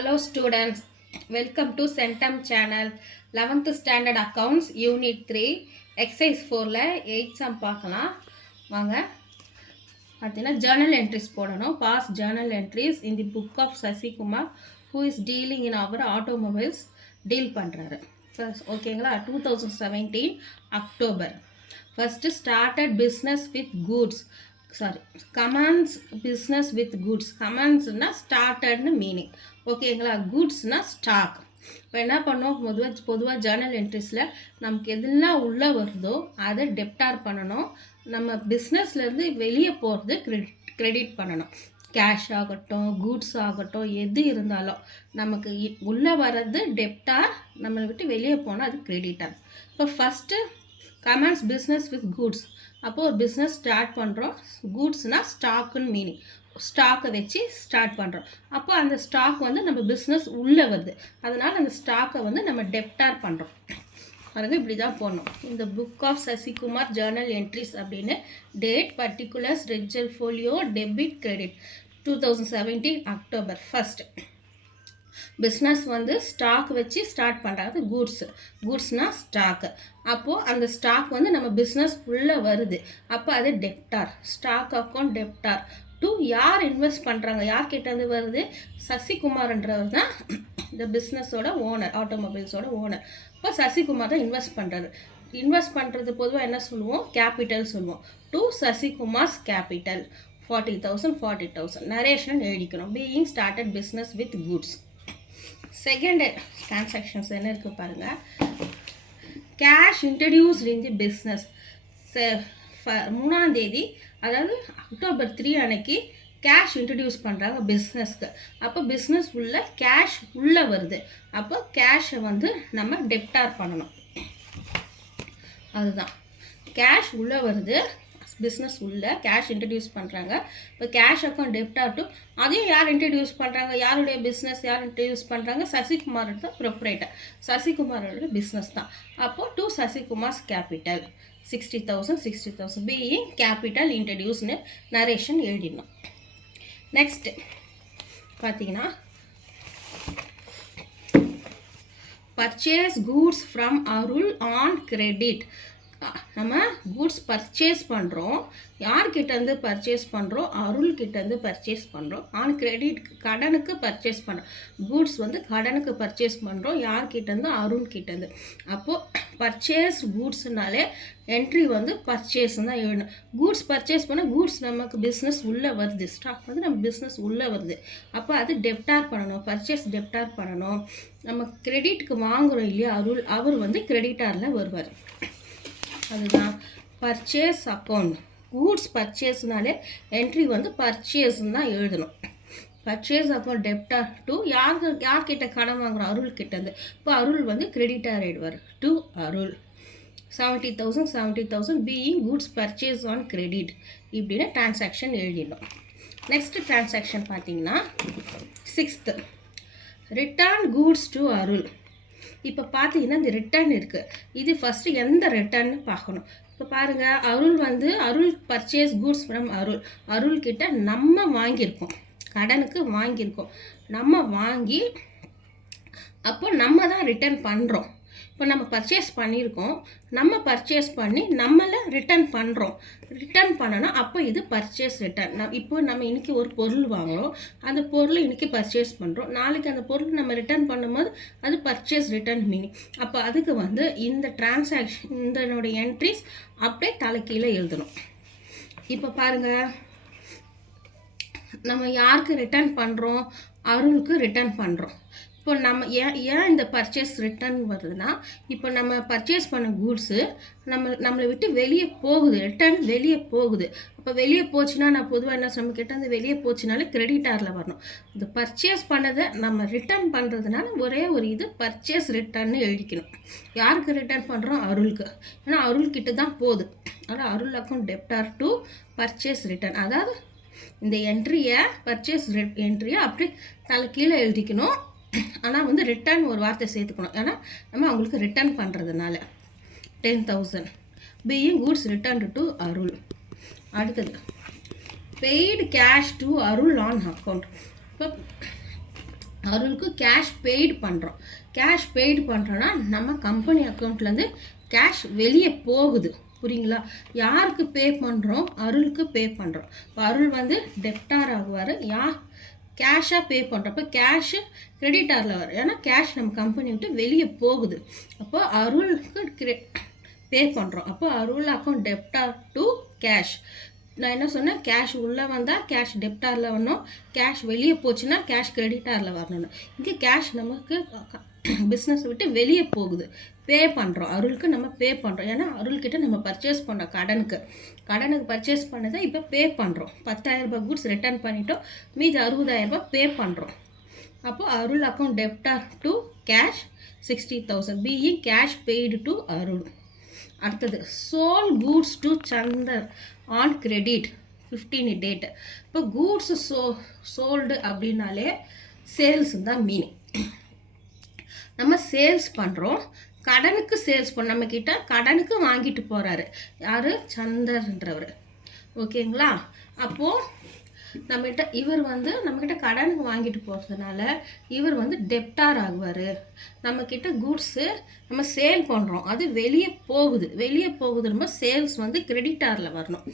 Hello students, welcome to Centum channel. 11th standard accounts unit 3 exercise 4ல 8 sum பார்க்கலாம் வாங்க. பார்த்தீங்கன்னா journal entries போடணும். past journal entries in the book of Sasi Kumar who is dealing in our automobiles deal பண்றாரு. First ஓகேங்களா 2017 October. First started business with goods. Commence business with goods. Commence na started meaning. ஓகேங்களா குட்ஸ்னா stock. இப்போ என்ன பண்ணோம், பொதுவாக Journal என்ட்ரிஸில் நமக்கு எதெல்லாம் உள்ளே வருதோ அதை டெப்டார் பண்ணணும். நம்ம பிஸ்னஸ்லேருந்து வெளியே போகிறது கிரெடிட் பண்ணணும். கேஷ் ஆகட்டும், கூட்ஸ் ஆகட்டும், எது இருந்தாலும் நமக்கு உள்ளே வர்றது டெப்டார், நம்மளை விட்டு வெளியே போனால் அது கிரெடிட்டார். இப்போ first comments business with goods. அப்போது ஒரு பிஸ்னஸ் ஸ்டார்ட் பண்ணுறோம். கூட்ஸ்னால் ஸ்டாக்குன்னு மீனிங். ஸ்டாக்கை வச்சு ஸ்டார்ட் பண்ணுறோம். அப்போ அந்த ஸ்டாக் வந்து நம்ம பிஸ்னஸ் உள்ளே வருது, அதனால் அந்த ஸ்டாக்கை வந்து நம்ம டெப்டார் பண்ணுறோம். பாருங்க, இப்படி தான் போடணும். இந்த book of Sasikumar journal entries அப்படின்னு date, particulars, register folio, debit, credit 2017 October. First business வந்து ஸ்டாக் வச்சு ஸ்டார்ட் பண்ணுறாங்க. கூட்ஸ்னால் ஸ்டாக்கு. அப்போது அந்த ஸ்டாக் வந்து நம்ம பிஸ்னஸ் உள்ளே வருது, அப்போ அது debtor. Stock account debtor to யார் இன்வெஸ்ட் பண்ணுறாங்க, யார்கிட்டேருந்து வருது, சசிகுமார்ன்றவர் தான் இந்த பிஸ்னஸோட ஓனர், ஆட்டோமொபைல்ஸோட ஓனர். இப்போ சசிகுமார் தான் இன்வெஸ்ட் பண்ணுறாரு. இன்வெஸ்ட் பண்ணுறது பொதுவாக என்ன சொல்லுவோம், கேபிட்டல் சொல்லுவோம். டு சசிகுமார்ஸ் கேபிட்டல் 40,000 நரேஷன் எழுதிக்கணும். Being started business with goods. Second transactions என்ன இருக்குது பாருங்கள். கேஷ் இன்ட்ரடியூஸ்ட் இன் தி பிஸ்னஸ். 3ஆம் தேதி, அதாவது அக்டோபர் 3 அன்னைக்கு கேஷ் இன்ட்ரடியூஸ் பண்ணுறாங்க பிஸ்னஸ்க்கு. அப்போ பிஸ்னஸ் உள்ள கேஷ் உள்ளே வருது, அப்போ கேஷை வந்து நம்ம டெப்டார் பண்ணணும். அதுதான் கேஷ் உள்ளே வருது, பிஸ்னஸ் உள்ள கேஷ் இன்ட்ரடியூஸ் பண்ணுறாங்க. இப்போ கேஷ் அக்கௌண்ட் டெப்டார் டு, அதையும் யார் இன்ட்ரடியூஸ் பண்ணுறாங்க, யாருடைய பிஸ்னஸ் யார் இன்ட்ரடியூஸ் பண்ணுறாங்க, சசிகுமார் தான் ப்ரொப்ரேட்டர். சசிகுமாரோட பிஸ்னஸ் தான். அப்போது to Sasikumar's capital 60,000 being capital இன்ட்ரடியூஸ்னு நரேஷன் எழுதிடணும். நெக்ஸ்ட்டு பார்த்தீங்கன்னா purchase goods from Arul on credit. நம்ம கூட்ஸ் பர்ச்சேஸ் பண்ணுறோம். யார்கிட்டேருந்து பர்ச்சேஸ் பண்ணுறோம், அருள்கிட்டேருந்து பர்ச்சேஸ் பண்ணுறோம். ஆன் கிரெடிட் கடனுக்கு பர்ச்சேஸ் பண்ணுறோம். கூட்ஸ் வந்து கடனுக்கு பர்ச்சேஸ் பண்ணுறோம். யார்கிட்டேருந்து, அருள்கிட்டேருந்து. அப்போது பர்ச்சேஸ் கூட்ஸ்னாலே என்ட்ரி வந்து பர்ச்சேஸ்ன்னு தான் எழுதணும். கூட்ஸ் பர்ச்சேஸ் பண்ண கூட்ஸ் நமக்கு பிஸ்னஸ் உள்ளே வருது, ஸ்டாக் வந்து நம்ம பிஸ்னஸ் உள்ளே வருது. அப்போ அது டெப்டார் பண்ணணும், பர்ச்சேஸ் டெப்டார் பண்ணணும். நம்ம கிரெடிட்டுக்கு வாங்குகிறோம் இல்லையா அருள், அவர் வந்து கிரெடிட்டாரில் வருவார். அதுதான் பர்ச்சேஸ் அக்கௌண்ட். கூட்ஸ் பர்ச்சேஸ்னாலே என்ட்ரி வந்து பர்ச்சேஸ்ன்னு தான் எழுதணும். பர்ச்சேஸ் அக்கௌண்ட் டெப்டார் டு யார்கிட்ட கடன் வாங்குகிறோம், அருள்கிட்டேருந்து. இப்போ அருள் வந்து கிரெடிட்டார் ஆகிடுவார். To Arul 70,000 being goods purchase on credit இப்படின்னு டிரான்சாக்ஷன் எழுதிடணும். நெக்ஸ்ட் டிரான்சாக்ஷன் பார்த்தீங்கன்னா 6th ரிட்டர்ன் கூட்ஸ் டு அருள். இப்போ பார்த்தீங்கன்னா இந்த ரிட்டர்ன் இருக்குது. இது ஃபஸ்ட்டு எந்த ரிட்டர்ன்னு பார்க்கணும். இப்போ பாருங்கள், அருள் பர்ச்சேஸ் கூட்ஸ் ஃப்ரம் அருள்கிட்ட நம்ம வாங்கியிருக்கோம், கடனுக்கு வாங்கியிருக்கோம். நம்ம வாங்கி அப்போ நம்ம தான் ரிட்டர்ன் பண்ணுறோம். இப்போ நம்ம பர்ச்சேஸ் பண்ணியிருக்கோம், நம்ம பர்ச்சேஸ் பண்ணி நம்மளை ரிட்டர்ன் பண்ணுறோம். ரிட்டர்ன் பண்ணணும். அப்போ இது பர்ச்சேஸ் ரிட்டர்ன். இப்போ நம்ம இன்றைக்கி ஒரு பொருள் வாங்குகிறோம், அந்த பொருளை இன்றைக்கி பர்ச்சேஸ் பண்ணுறோம், நாளைக்கு அந்த பொருள் நம்ம ரிட்டர்ன் பண்ணும்போது அது பர்ச்சேஸ் ரிட்டர்ன் மீனிங். அப்போ அதுக்கு வந்து இந்த டிரான்சாக்ஷன், இதனுடைய என்ட்ரிஸ் அப்படியே தலைக்கீழே எழுதணும். இப்போ பாருங்கள், நம்ம யாருக்கு ரிட்டர்ன் பண்ணுறோம், அருளுக்கு ரிட்டர்ன் பண்ணுறோம். இப்போ நம்ம ஏன் இந்த பர்ச்சேஸ் ரிட்டர்ன் வருதுன்னா, இப்போ நம்ம பர்ச்சேஸ் பண்ண கூட்ஸு நம்மளை விட்டு வெளியே போகுது, ரிட்டர்ன் வெளியே போகுது. அப்போ வெளியே போச்சுன்னா, நான் பொதுவாக என்ன நம்ம கிட்ட வந்து வெளியே போச்சுனாலே கிரெடிட்டாரில் வரணும். இந்த பர்ச்சேஸ் பண்ணதை நம்ம ரிட்டர்ன் பண்ணுறதுனால ஒரே ஒரு இது பர்ச்சேஸ் ரிட்டர்ன்னு எழுதிக்கணும். யாருக்கு ரிட்டர்ன் பண்ணுறோம், அருளுக்கு. ஏன்னா அருள்கிட்ட தான் போகுது. ஆனால் Arul account debtor to purchase return. அதாவது இந்த என்ட்ரியை பர்ச்சேஸ் என்ட்ரியை அப்படி கீழே எழுதிக்கணும். ஆனால் வந்து ரிட்டர்ன் ஒரு வார்த்தை சேர்த்துக்கணும், ஏன்னா நம்ம அவங்களுக்கு ரிட்டர்ன் பண்ணுறதுனால. 10,000 being goods return to Arul. அடுத்தது paid cash to Arul on account. இப்போ அருளுக்கு கேஷ் பெய்டு பண்ணுறோம். கேஷ் பெய்டு பண்ணுறோன்னா நம்ம கம்பெனி அக்கௌண்ட்லேருந்து கேஷ் வெளியே போகுது. புரியுங்களா? யாருக்கு பே பண்ணுறோம்? அருளுக்கு பே பண்ணுறோம். இப்போ அருள் வந்து டெப்டார் ஆகுவார். கேஷாக பே பண்ணுறப்ப கேஷு கிரெடிட்டாரில் வரும். ஏன்னா கேஷ் நம்ம கம்பெனி விட்டு வெளியே போகுது. அப்போ அருளுக்கு பே பண்ணுறோம். அப்போ அருள் அக்கௌண்ட் டெப்டார் டு கேஷ். நான் என்ன சொன்னேன்? கேஷ் உள்ளே வந்தால் கேஷ் டெப்டாரில் வரணும், கேஷ் வெளியே போச்சுன்னா கேஷ் கிரெடிட்டாரில் வரணும். இங்கே கேஷ் நமக்கு பிஸ்னஸ் விட்டு வெளியே போகுது, பே பண்ணுறோம். அருளுக்கு நம்ம பே பண்ணுறோம். ஏன்னா அருள்கிட்ட நம்ம பர்ச்சேஸ் பண்ணுறோம். கடனுக்கு பர்ச்சேஸ் பண்ணதை இப்போ பே பண்ணுறோம். 10,000 ரூபாய் குட்ஸ் ரிட்டர்ன் பண்ணிட்டோம், மீது 60,000 ரூபாய் பே பண்ணுறோம். அப்போது Arul account debtor to cash 60,000 being cash paid to Arul. அடுத்தது sold goods to Chandar on credit 15 date. இப்போ கூட்ஸ் சோல்டு அப்படின்னாலே சேல்ஸ் தான் மீனிங். நம்ம சேல்ஸ் பண்ணுறோம், கடனுக்கு சேல்ஸ் பண்ண நம்மக்கிட்ட கடனுக்கு வாங்கிட்டு போகிறாரு யார்? சந்தர்ன்றவர். ஓகேங்களா? அப்போது நம்மகிட்ட இவர் வந்து நம்மக்கிட்ட கடனுக்கு வாங்கிட்டு போகிறதுனால இவர் வந்து டெப்டார் ஆகுவார். நம்மக்கிட்ட குட்ஸு நம்ம சேல் பண்ணுறோம், அது வெளியே போகுது நம்ம சேல்ஸ் வந்து கிரெடிட்டாரில் வரணும்.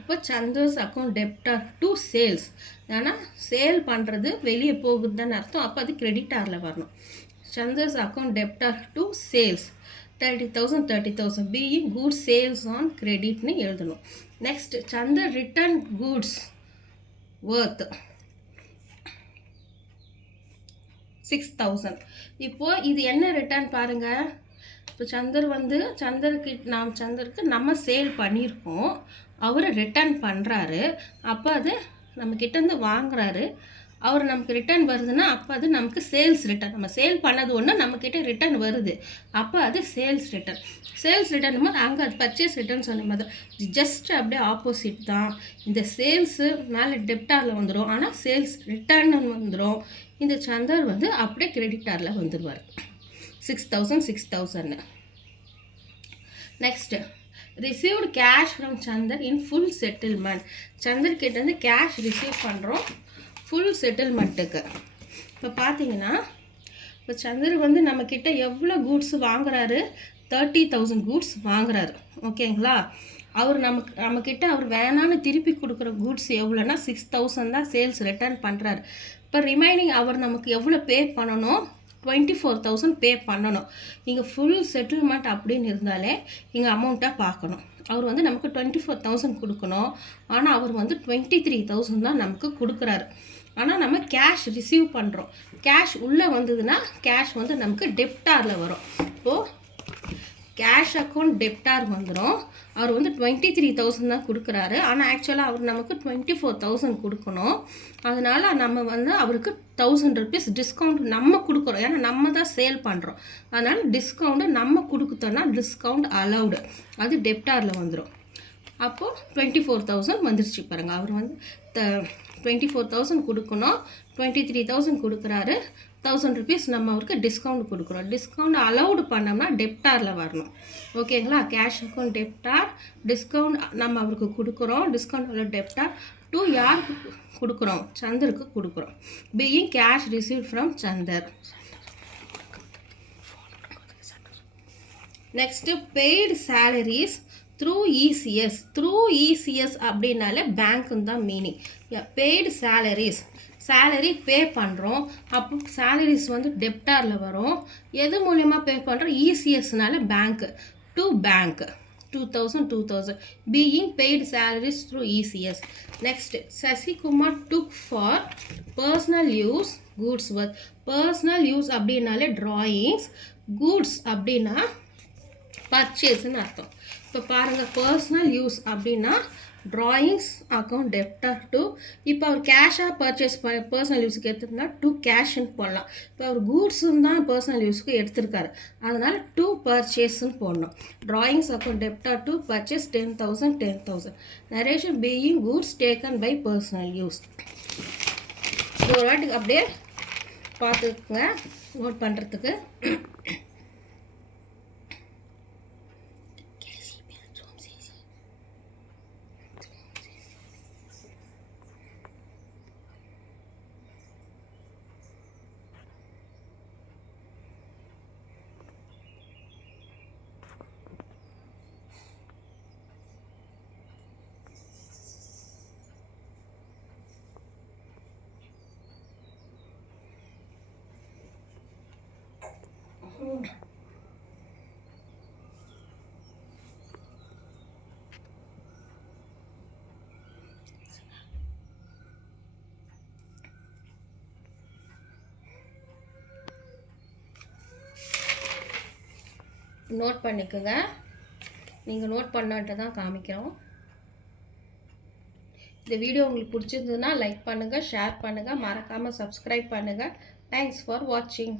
இப்போ Chandar's account debtor to sales. ஏன்னா சேல் பண்ணுறது வெளியே போகுதுன்னு அர்த்தம். அப்போ அது கிரெடிட்டாரில் வரணும். Chandar's account debtor to sales 30,000 being goods sales on கிரெடிட்னு எழுதணும். Next Chandar return goods worth 6,000. இப்போது இது என்ன ரிட்டர்ன் பாருங்கள். இப்போ சந்தருக்கு நம்ம சேல் பண்ணியிருக்கோம், அவர் ரிட்டர்ன் பண்ணுறாரு. அப்போ அது நம்மக்கிட்டேருந்து வாங்குறாரு, அவர் நமக்கு ரிட்டர்ன் வருதுன்னா அப்போ அது நமக்கு சேல்ஸ் ரிட்டர்ன். நம்ம சேல் பண்ணது ஒன்று நம்மக்கிட்ட ரிட்டர்ன் வருது, அப்போ அது சேல்ஸ் ரிட்டர்ன். சேல்ஸ் ரிட்டர்ன் போது அங்கே அது பர்ச்சேஸ் ரிட்டர்ன் சொன்ன மாதிரி ஜஸ்ட் அப்படியே ஆப்போசிட் தான். இந்த சேல்ஸு மேலே டெப்டாரில் வந்துடும், ஆனால் சேல்ஸ் ரிட்டர்ன் வந்துடும். இந்த சந்தர் வந்து அப்படியே கிரெடிட்டாரில் வந்துடுவார். 6,000. Next received cash from Chandar in full settlement. சந்தர்கிட்டேருந்து கேஷ் ரிசீவ் பண்ணுறோம் ஃபுல் செட்டில்மெண்ட்டுக்கு. இப்போ பார்த்தீங்கன்னா இப்போ சந்தர் வந்து நம்மக்கிட்ட எவ்வளோ கூட்ஸ் வாங்குறாரு? 30,000 கூட்ஸ் வாங்குறாரு. ஓகேங்களா? அவர் நம்மக்கிட்ட அவர் வேணான்னு திருப்பி கொடுக்குற கூட்ஸ் எவ்வளோன்னா 6,000 தான் சேல்ஸ் ரிட்டர்ன் பண்ணுறாரு. இப்போ ரிமைனிங் அவர் நமக்கு எவ்வளோ பே பண்ணணும்? 24,000 பே பண்ணணும். இங்கே ஃபுல் செட்டில்மெண்ட் அப்படின்னு இருந்தாலே இங்கே அமௌண்ட்டாக பார்க்கணும். அவர் வந்து நமக்கு 24,000 கொடுக்கணும், ஆனால் அவர் வந்து 23,000 தான் நமக்கு கொடுக்குறாரு. ஆனால் நம்ம கேஷ் ரிசீவ் பண்ணுறோம். கேஷ் உள்ளே வந்ததுன்னா கேஷ் வந்து நமக்கு டெப்டாரில் வரும். இப்போது கேஷ் அக்கௌண்ட் டெப்டார் வந்துடும். அவர் வந்து 23,000 தான் கொடுக்குறாரு, ஆனால் ஆக்சுவலாக அவர் நமக்கு 24,000 கொடுக்கணும். அதனால் நம்ம வந்து அவருக்கு 1,000 rupees டிஸ்கவுண்ட் நம்ம கொடுக்குறோம். ஏன்னா நம்ம தான் சேல் பண்ணுறோம், அதனால் டிஸ்கவுண்ட்டு நம்ம கொடுக்குறோன்னா டிஸ்கவுண்ட் அலவுடு, அது டெப்டாரில் வந்துடும். அப்போது 24,000 வந்துருச்சு பாருங்கள். அவர் வந்து 24,000 கொடுக்கணும், 23,000 கொடுக்குறாரு, 1,000 rupees நம்ம அவருக்கு டிஸ்கவுண்ட் கொடுக்குறோம். டிஸ்கவுண்ட் அலௌடு பண்ணோம்னா டெப்டாரில் வரணும். ஓகேங்களா? கேஷ் அக்கௌண்ட் டெப்டார், டிஸ்கவுண்ட் நம்ம அவருக்கு கொடுக்குறோம், டிஸ்கவுண்ட் அலௌட் டெப்டார் டு யாருக்கு கொடுக்குறோம்? சந்தருக்கு கொடுக்குறோம். Being cash received from Chandar. Next paid salaries through ECS. Through ECS அப்படின்னாலே பேங்க்குன்னு தான் மீனிங். பெய்டு சேலரி பே பண்ணுறோம், அப்போ சேலரிஸ் வந்து டெப்டாரில் வரும். எது மூலயமா பே பண்ணுறோம்? இசிஎஸ்னால பேங்க்கு to bank 2,000 being paid salaries through ECS. Next Sasikumar took for personal use goods worth. Personal use அப்படின்னாலே ட்ராயிங்ஸ், கூட்ஸ் அப்படின்னா பர்ச்சேஸ்ன்னு அர்த்தம். இப்போ பாருங்கள், பர்சனல் யூஸ் அப்படின்னா ட்ராயிங்ஸ் அக்கௌண்ட் டெப்டார் டு. இப்போ அவர் கேஷாக பர்ச்சேஸ் பர்சனல் யூஸுக்கு எடுத்துருந்தா டு கேஷ்ன்னு போடலாம். இப்போ அவர் கூட்ஸுன்னு தான் பர்சனல் யூஸுக்கு எடுத்திருக்காரு, அதனால் டு பர்ச்சேஸ்ன்னு போடணும். Drawings account debtor to purchase 10,000. Narration being goods taken by personal use. ஒரு வாட்டிக்கு அப்படியே பார்த்துக்குங்க நோட் பண்ணுறதுக்கு. நோட் பண்ணிக்கோங்க. நீங்கள் நோட் பண்ணான்ட்டு தான் காமிக்கிறோம். இந்த வீடியோ உங்களுக்கு பிடிச்சிருந்ததுன்னா லைக் பண்ணுங்கள், ஷேர் பண்ணுங்கள், மறக்காமல் சப்ஸ்கிரைப் பண்ணுங்கள். தேங்க்ஸ் ஃபார் வாட்சிங்.